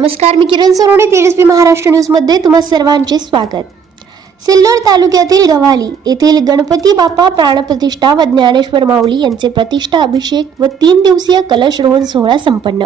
नमस्कार मी किरण सोनवणे तेजस्वी महाराष्ट्र न्यूजमध्ये तुम्हा सर्वांचे स्वागत. सिल्लोड तालुक्यातील गव्हाली येथील गणपती बाप्पा प्राणप्रतिष्ठा व ज्ञानेश्वर माऊली यांचे प्रतिष्ठा अभिषेक व तीन दिवसीय कलश रोहण सोहळा संपन्न.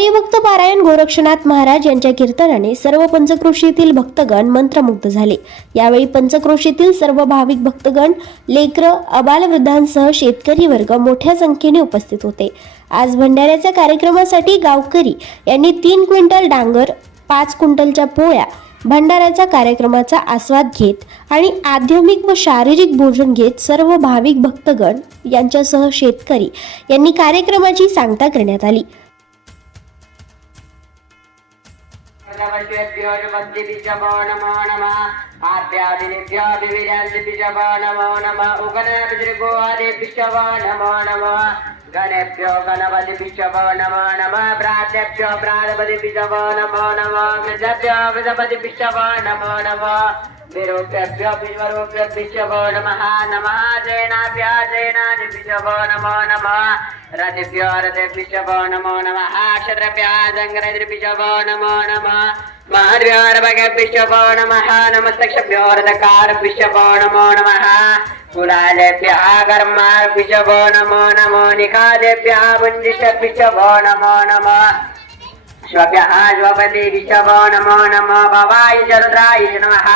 हरिभक्त पारायण गोरक्षनाथ महाराज यांच्या कीर्तनाने सर्व पंचक्रोशीतील भक्तगण मंत्रमुग्ध झाले. यावेळी पंचक्रोशीतील सर्व भाविक भक्तगण लेकर अबालवृद्धांसह शेतकरी वर्ग मोठ्या संख्येने उपस्थित होते. आज भंडाऱ्याच्या कार्यक्रमासाठी गावकरी यांनी तीन क्विंटल डांगर पाच क्विंटलच्या पोळ्या भंडाऱ्याच्या कार्यक्रमाचा आस्वाद घेत आणि आध्यात्मिक व शारीरिक भोजन घेत सर्व भाविक भक्तगण यांच्यासह शेतकरी यांनी कार्यक्रमाची सांगता करण्यात आली. नमस्तेभ्यो नमस्तेभ्यो नमो नमः आद्यादिनेभ्यो विविधांसिभ्यो नमो नमः उगणविद्रिगो आदिभ्यो नमो नमः गणेभ्यो गणपतिभ्यो नमो नमः प्रातेभ्यो प्राणपतिभ्यो नमो नमः वृद्धभ्यो वृद्धपतिभ्यो नमो नमः। विरूपेभ्यो विश्वरूपेभ्यो नमः नमः जैनाभ्यो जैनादिभ्यो नमो नमः रथिभ्यो रथेभ्यो नमो नमः क्षत्रभ्यो जङ्गरद्रिभ्यो नमो नमः महाभ्यो रभगभ्यो नमः नमस्तक्षभ्यो रथकारभ्यो नमो नमः कुलालेभ्यः कर्माभ्यो नमो नमो निखादेभ्यः बुञ्जिष्टभ्यो नमो नमः श्वभ्यः श्वपते विशवो नमो नमो भवाय च रुद्राय च नमः।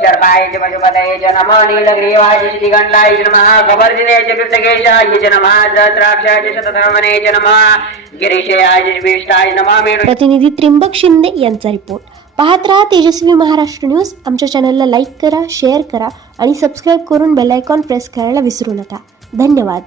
शर्पाय च पशुपतये च नमो नीलग्रीवाय च श्रीगण्डाय च नमः। गवर्जिने च कृतकेशाय च नमः। सहस्राक्षाय च शतधर्मणे च नमः। गिरीशयाय च विष्टाय नमः प्रतिनिधी त्रिंबक शिंदे यांचा रिपोर्ट पाहत राहा तेजस्वी महाराष्ट्र न्यूज आमच्या चॅनलला लाईक करा शेअर करा आणि सबस्क्राईब करून बेल आयकॉन प्रेस करायला विसरू नका. धन्यवाद.